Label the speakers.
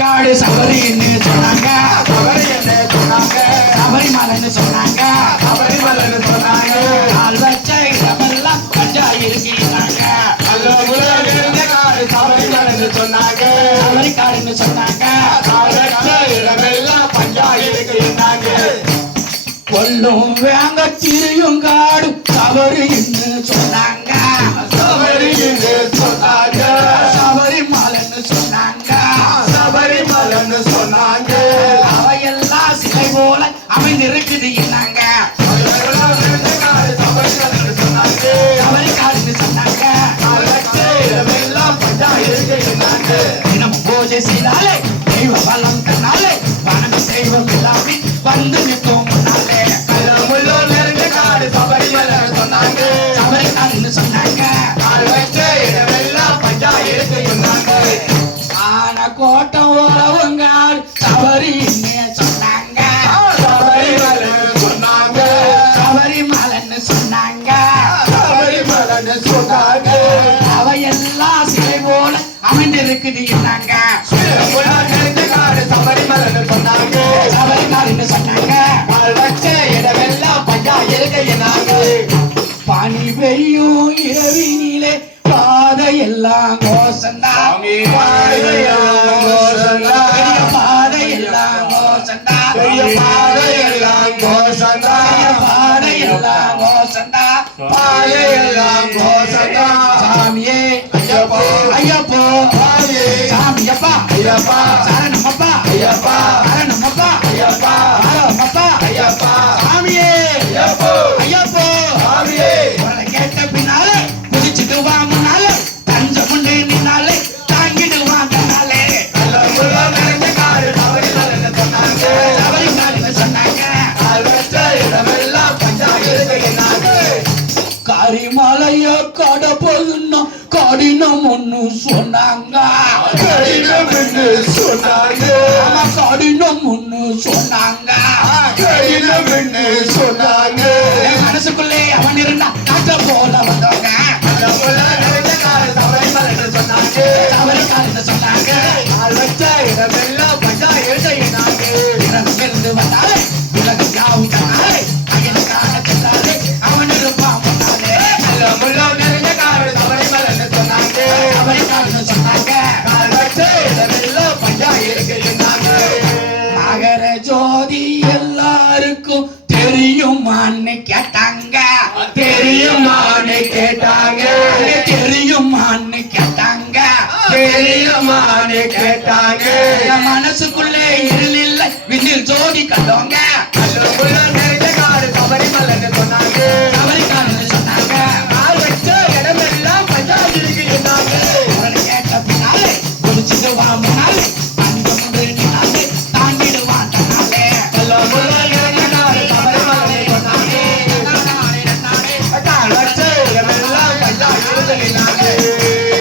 Speaker 1: காடு சபரின்னு சொன்னாங்க.
Speaker 2: சபரி சொன்னாங்க.
Speaker 1: சபரிமலைன்னு சொன்னாங்க.
Speaker 2: சபரிமலைன்னு சொன்னாங்க.
Speaker 1: கால் வச்ச இடமெல்லாம் கஞ்சா இருக்கிறாங்க
Speaker 2: நல்ல உலகம் இருந்த காடு சபரிமலைன்னு சொன்னாங்க.
Speaker 1: சபரி காடுன்னு சொன்னாங்க
Speaker 2: காலற்ற இடமெல்லாம் பஞ்சாயிருக்கு என்னாங்க
Speaker 1: கொல்லும் வேங்க திரியும் காடு சபரின்னு சொன்னாங்க.
Speaker 2: பஞ்சாயிருக்கு என்னங்க?
Speaker 1: தினம் பூஜை செய்தாலே தெய்வ பலம் தன்னாலே பணம் தெய்வம் எல்லாமே வந்து அமைந்திருக்குது என்னங்க
Speaker 2: முள்ளூர்ல இருந்த காடு சபரிமலைன்னு சொன்னாங்க
Speaker 1: சபரி காடுன்னு சொன்னாங்க
Speaker 2: கால் வச்ச இடமெல்லாம் பஞ்சாயிருக்கு என்னாங்க
Speaker 1: பனி பெய்யும் இரவினிலே கோசந்தா
Speaker 2: சாமி பாதையெல்லாம் கோசந்தா.
Speaker 1: பெரிய பாதையெல்லாம் கோசந்தா
Speaker 2: கோசந்தா
Speaker 1: சாமியே
Speaker 2: ஐயப்போ
Speaker 1: ஐயப்போ
Speaker 2: Yeah.
Speaker 1: கரிமலைய கடப்பதுன்னா கடினம் ஒண்ணு சொன்னாங்க.
Speaker 2: கடினம் சொன்னாங்க.
Speaker 1: கடினம் ஒண்ணு சொன்னாங்க. கேட்டாங்க மனசுக்குள்ளே இருளில்லை. விண்ணில் ஜோடி கண்டோங்க.